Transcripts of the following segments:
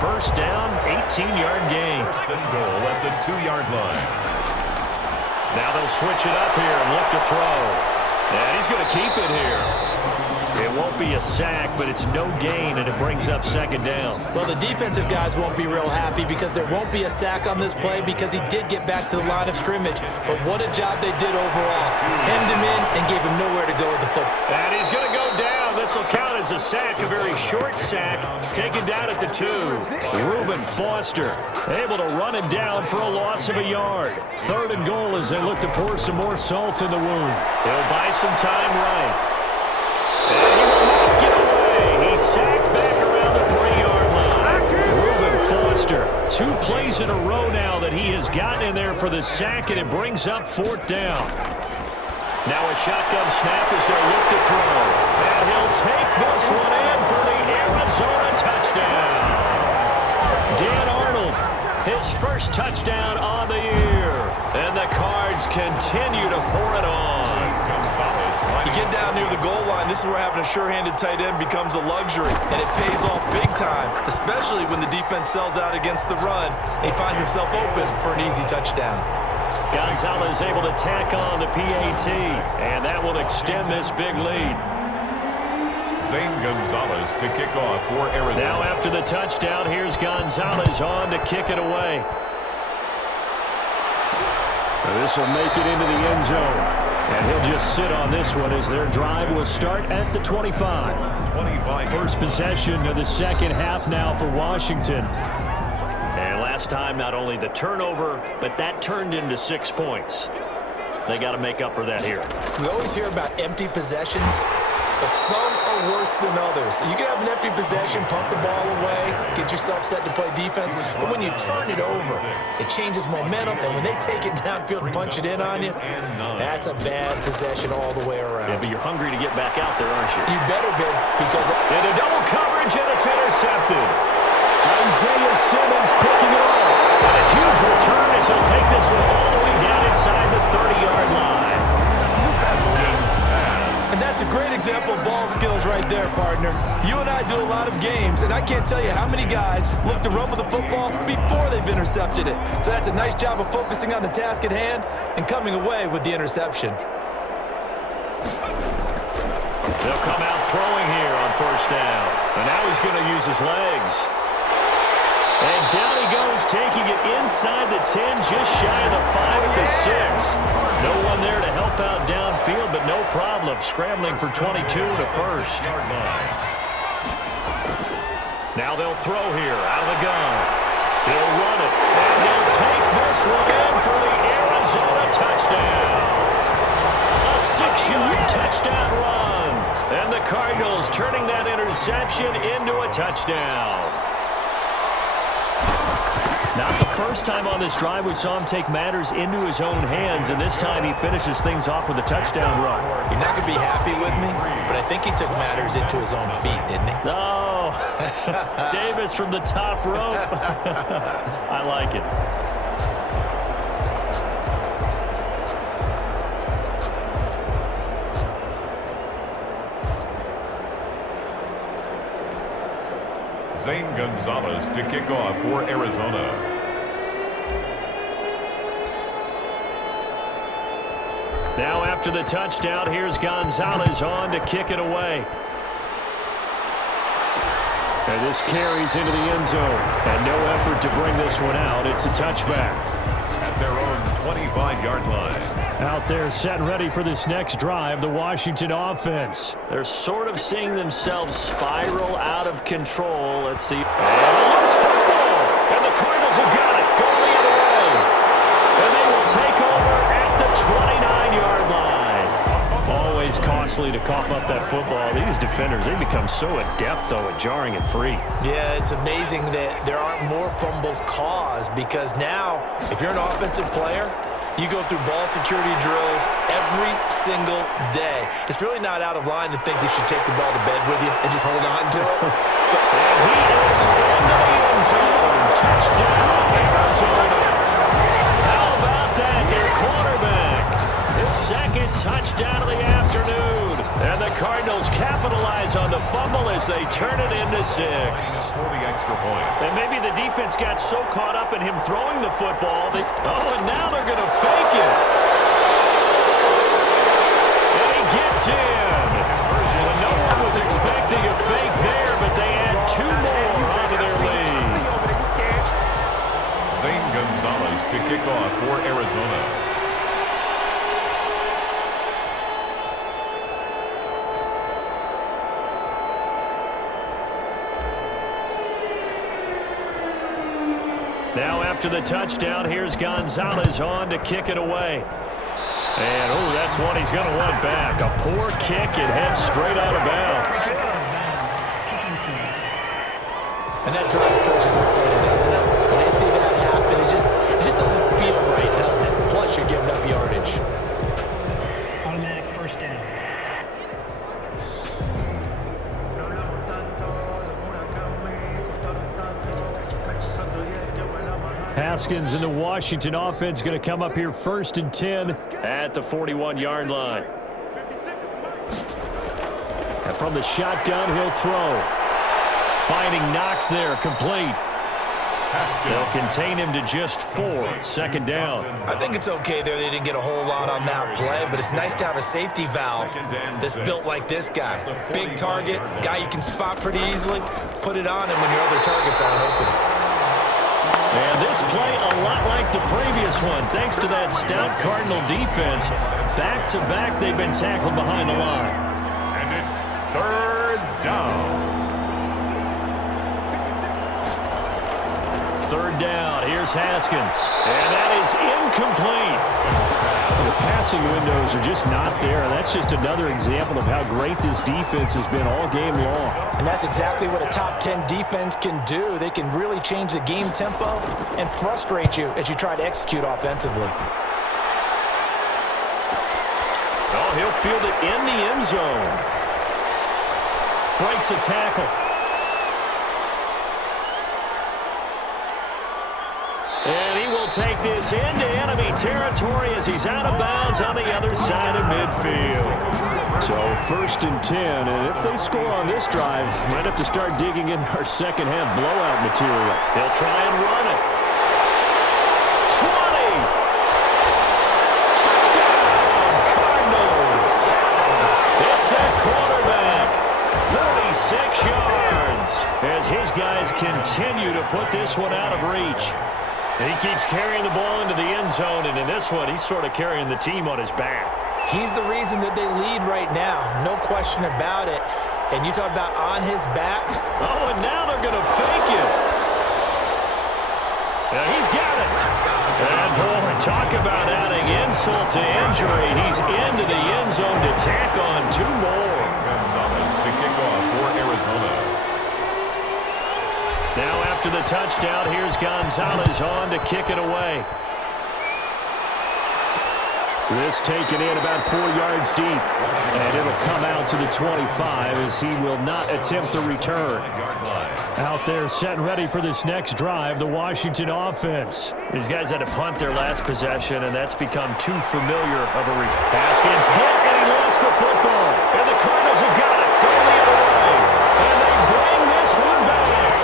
first down, 18-yard gain. First and goal at the 2-yard line. Now they'll switch it up here and look to throw. And he's going to keep it here. It won't be a sack, but it's no gain, and it brings up second down. Well, the defensive guys won't be real happy because there won't be a sack on this play because he did get back to the line of scrimmage. But what a job they did overall. Hemmed him in and gave him nowhere to go with the football. And he's going to go down. This will count as a sack, a very short sack, taken down at the 2. Reuben Foster able to run him down for a loss of a yard. Third and goal as they look to pour some more salt in the wound. He'll buy some time right. And he will not get away. He's sacked back around the 3-yard line. Reuben Foster, 2 plays in a row now that he has gotten in there for the sack, and it brings up 4th down. Now a shotgun snap as they'll look to throw. And he'll take this one in for the Arizona touchdown. Dan Arnold, his first touchdown on the year. And the Cards continue to pour it on. You get down near the goal line, this is where having a sure-handed tight end becomes a luxury, and it pays off big time, especially when the defense sells out against the run. He finds himself open for an easy touchdown. Gonzalez able to tack on the PAT, and that will extend this big lead. Zane Gonzalez to kick off for Arizona. Now after the touchdown, here's Gonzalez on to kick it away. This will make it into the end zone. And he'll just sit on this one as their drive will start at the 25. First possession of the second half now for Washington. And last time, not only the turnover, but that turned into 6 points. They got to make up for that here. We always hear about empty possessions, but some are worse than others. You can have an empty possession, pump the ball away, get yourself set to play defense, but when you turn it over, it changes momentum, and when they take it downfield and punch it in on you, that's a bad possession all the way around. Yeah, but you're hungry to get back out there, aren't you? You better be, because... Into double coverage, and it's intercepted. Isaiah Simmons picking it off. And a huge return as he'll take this one all the way down inside the 30-yard line. And that's a great example of ball skills right there, partner. You and I do a lot of games, and I can't tell you how many guys look to run with the football before they've intercepted it. So that's a nice job of focusing on the task at hand and coming away with the interception. They'll come out throwing here on first down. And now he's going to use his legs. And down he goes, taking it inside the 10, just shy of the 5 at the 6. No one there to help out downfield, but no problem. Scrambling for 22 to first. Now they'll throw here out of the gun. He'll run it, and he'll take this one in for the Arizona touchdown. A 6-yard touchdown run. And the Cardinals turning that interception into a touchdown. Not the first time on this drive we saw him take matters into his own hands, and this time he finishes things off with a touchdown run. You're not going to be happy with me, but I think he took matters into his own feet, didn't he? No. Davis from the top rope. I like it. Zane Gonzalez to kick off for Arizona. Now after the touchdown, here's Gonzalez on to kick it away. And this carries into the end zone. And no effort to bring this one out. It's a touchback. At their own 25-yard line. Out there set ready for this next drive, the Washington offense. They're sort of seeing themselves spiral out of control. Let's see. And a loose football. And the Cardinals have got it. Going the other way. And they will take over at the 29-yard line. Always costly to cough up that football. These defenders, they become so adept, though, at jarring it free. Yeah, it's amazing that there aren't more fumbles caused because now, if you're an offensive player, you go through ball security drills every single day. It's really not out of line to think that you take the ball to bed with you and just hold on to it. And he is in the end zone. Touchdown, Arizona. How about that, their quarterback? His second touchdown of the afternoon. And the Cardinals capitalize on the fumble as they turn it into 6. For the extra point. And maybe the defense got so caught up in him throwing the football that, and now they're going to fake it. And he gets in. Well, no one was expecting a fake there, but they add 2 more onto their lead. Zane Gonzalez to kick off for Arizona. Now after the touchdown, here's Gonzalez on to kick it away. And, that's one he's going to want back. A poor kick. It heads straight out of bounds. And that drives coaches insane, doesn't it? When they see that happen, it just doesn't feel right, does it? Plus, you're giving up yardage. Automatic first down. Haskins and the Washington offense going to come up here 1st and 10 at the 41-yard line. And from the shotgun, he'll throw. Finding Knox there, complete. They'll contain him to just 4. 2nd down. I think it's okay there. They didn't get a whole lot on that play, but it's nice to have a safety valve that's built like this guy. Big target, guy you can spot pretty easily. Put it on him when your other targets aren't open. And this play a lot like the previous one. Thanks to that stout Cardinal defense, back-to-back they've been tackled behind the line. And it's 3rd down. 3rd down. Here's Haskins. And that is incomplete. The passing windows are just not there. That's just another example of how great this defense has been all game long. And that's exactly what a top 10 defense can do. They can really change the game tempo and frustrate you as you try to execute offensively. Oh, he'll field it in the end zone. Breaks a tackle. And he will take this into enemy territory as he's out of bounds on the other side of midfield. So 1st and 10, and if they score on this drive, might have to start digging in our second-half blowout material. He'll try and run it. 20! Touchdown, Cardinals! It's that quarterback. 46 yards as his guys continue to put this one out of reach. He keeps carrying the ball into the end zone, and in this one, he's sort of carrying the team on his back. He's the reason that they lead right now, no question about it. And you talk about on his back. Oh, and now they're going to fake it. Yeah, he's got it. And, boy, talk about adding insult to injury. He's into the end zone to tack on 2 more. Gonzalez to kick off for Arizona. Now after the touchdown, here's Gonzalez on to kick it away. This taken in about 4 yards deep, and it'll come out to the 25 as he will not attempt to return. Out there set and ready for this next drive, the Washington offense. These guys had to punt their last possession, and that's become too familiar of a Haskins hit, and he lost the football. And the Cardinals have got it. Going the other way. And they bring this one back.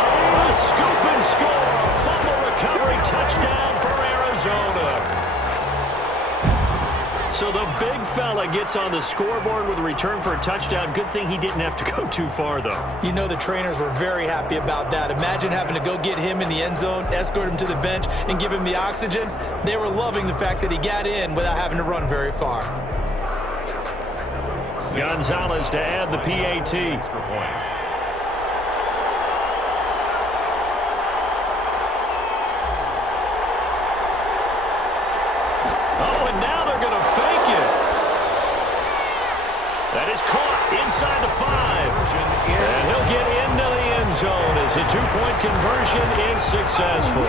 A scoop and score. A fumble recovery touchdown for Arizona. So the big fella gets on the scoreboard with a return for a touchdown. Good thing he didn't have to go too far, though. You know the trainers were very happy about that. Imagine having to go get him in the end zone, escort him to the bench, and give him the oxygen. They were loving the fact that he got in without having to run very far. Gonzalez to add the PAT. That is caught inside the 5. And he'll get into the end zone as the 2-point conversion is successful.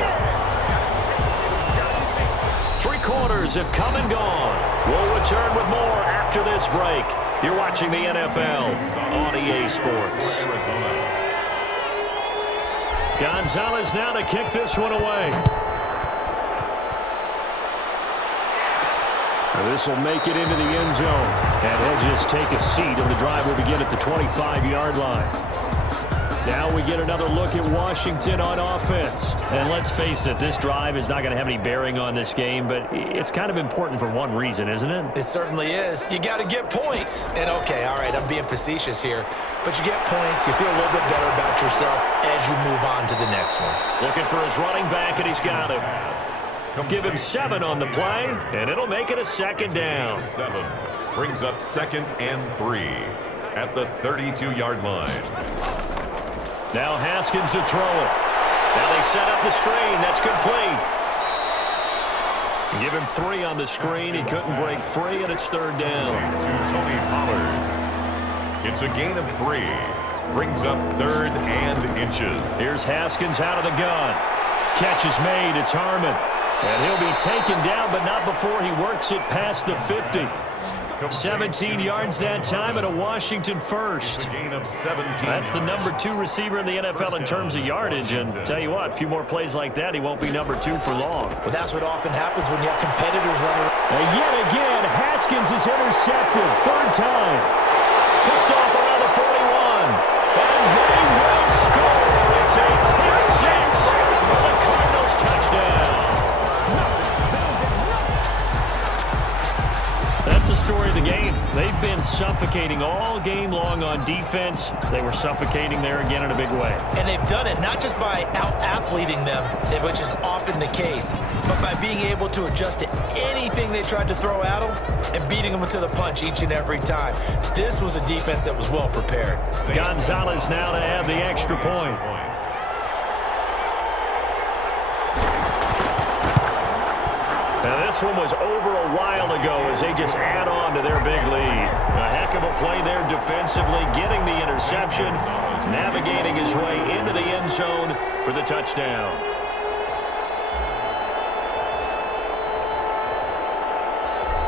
3 quarters have come and gone. We'll return with more after this break. You're watching the NFL on EA Sports. Gonzalez now to kick this one away. This will make it into the end zone. And he'll just take a seat, and the drive will begin at the 25-yard line. Now we get another look at Washington on offense. And let's face it, this drive is not going to have any bearing on this game, but it's kind of important for one reason, isn't it? It certainly is. You got to get points. And okay, all right, I'm being facetious here, but you get points, you feel a little bit better about yourself as you move on to the next one. Looking for his running back, and he's got him. Give him 7 on the play, and it'll make it a second down. 7 brings up 2nd and 3 at the 32-yard line. Now Haskins to throw it. Now they set up the screen. That's complete. Give him 3 on the screen. He couldn't break free, and it's 3rd down. To Tony Pollard. It's a gain of 3. Brings up 3rd and inches. Here's Haskins out of the gun. Catch is made. It's Harmon. And he'll be taken down, but not before he works it past the 50. 17 yards that time and a Washington first. That's the number 2 receiver in the NFL in terms of yardage. And tell you what, a few more plays like that, he won't be number 2 for long. Well, that's what often happens when you have competitors running. And yet again, Haskins is intercepted. 3rd time. Picked off around the 41. And they will score. It's a pick 6 for the Cardinals touchdown. That's the story of the game. They've been suffocating all game long on defense. They were suffocating there again in a big way. And they've done it not just by out-athleting them, which is often the case, but by being able to adjust to anything they tried to throw at them and beating them to the punch each and every time. This was a defense that was well prepared. Gonzalez now to add the extra point. Now this one was over a while ago as they just add on to their big lead. A heck of a play there defensively, getting the interception, navigating his way into the end zone for the touchdown.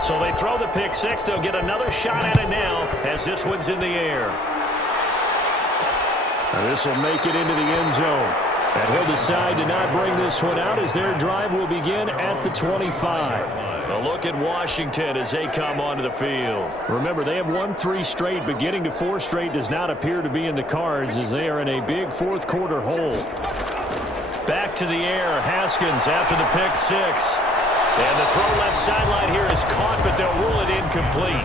So they throw the pick 6. They'll get another shot at it now as this one's in the air. Now this will make it into the end zone. And he'll decide to not bring this one out as their drive will begin at the 25. A look at Washington as they come onto the field. Remember, they have won 3 straight, but getting to 4 straight does not appear to be in the cards as they are in a big 4th quarter hole. Back to the air, Haskins after the pick 6. And the throw left sideline here is caught, but they'll rule it incomplete.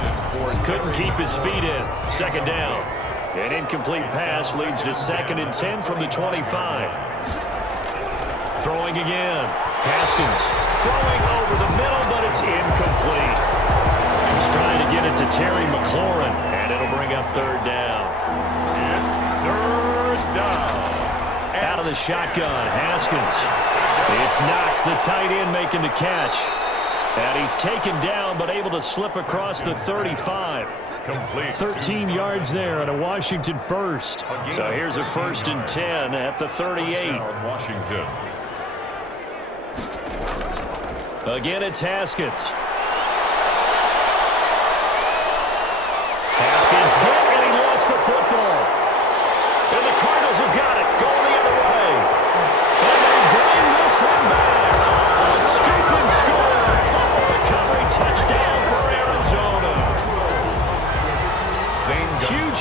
Couldn't keep his feet in. 2nd down. An incomplete pass leads to 2nd and 10 from the 25. Throwing again. Haskins throwing over the middle, but it's incomplete. He's trying to get it to Terry McLaurin, and it'll bring up 3rd down. It's 3rd down. Out of the shotgun, Haskins. It's Knox, the tight end, making the catch. And he's taken down, but able to slip across the 35. Complete. 13 yards there and a Washington first. So here's a 1st and 10 at the 38. Washington. Again, it's Haskins. Haskins hit, and he lost the football. And the Cardinals have got it, going the other way. And they bring this one back. A scoop and score. Fumble recovery, touchdown for Arizona.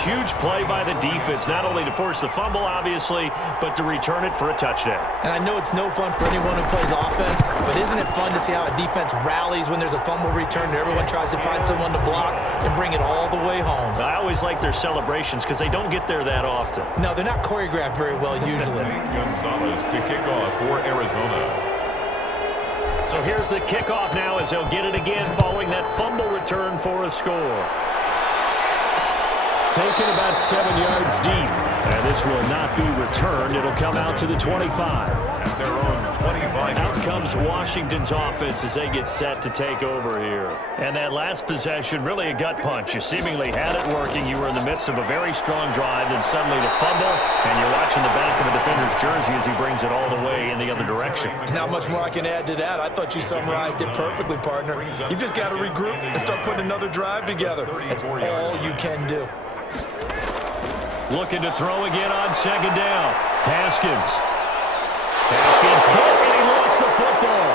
Huge play by the defense, not only to force the fumble, obviously, but to return it for a touchdown. And I know it's no fun for anyone who plays offense, but isn't it fun to see how a defense rallies when there's a fumble return and everyone tries to find someone to block and bring it all the way home? I always like their celebrations because they don't get there that often. No, they're not choreographed very well usually. Gonzalez to kick off for Arizona. So here's the kickoff now as they'll get it again following that fumble return for a score. Taken about 7 yards deep. And this will not be returned. It'll come out to the 25. At their own 25. Out comes Washington's offense as they get set to take over here. And that last possession, really a gut punch. You seemingly had it working. You were in the midst of a very strong drive, then suddenly the fumble, and you're watching the back of a defender's jersey as he brings it all the way in the other direction. There's not much more I can add to that. I thought you summarized it perfectly, partner. You just got to regroup and start putting another drive together. That's all you can do. Looking to throw again on 2nd down. Haskins hit, and he lost the football.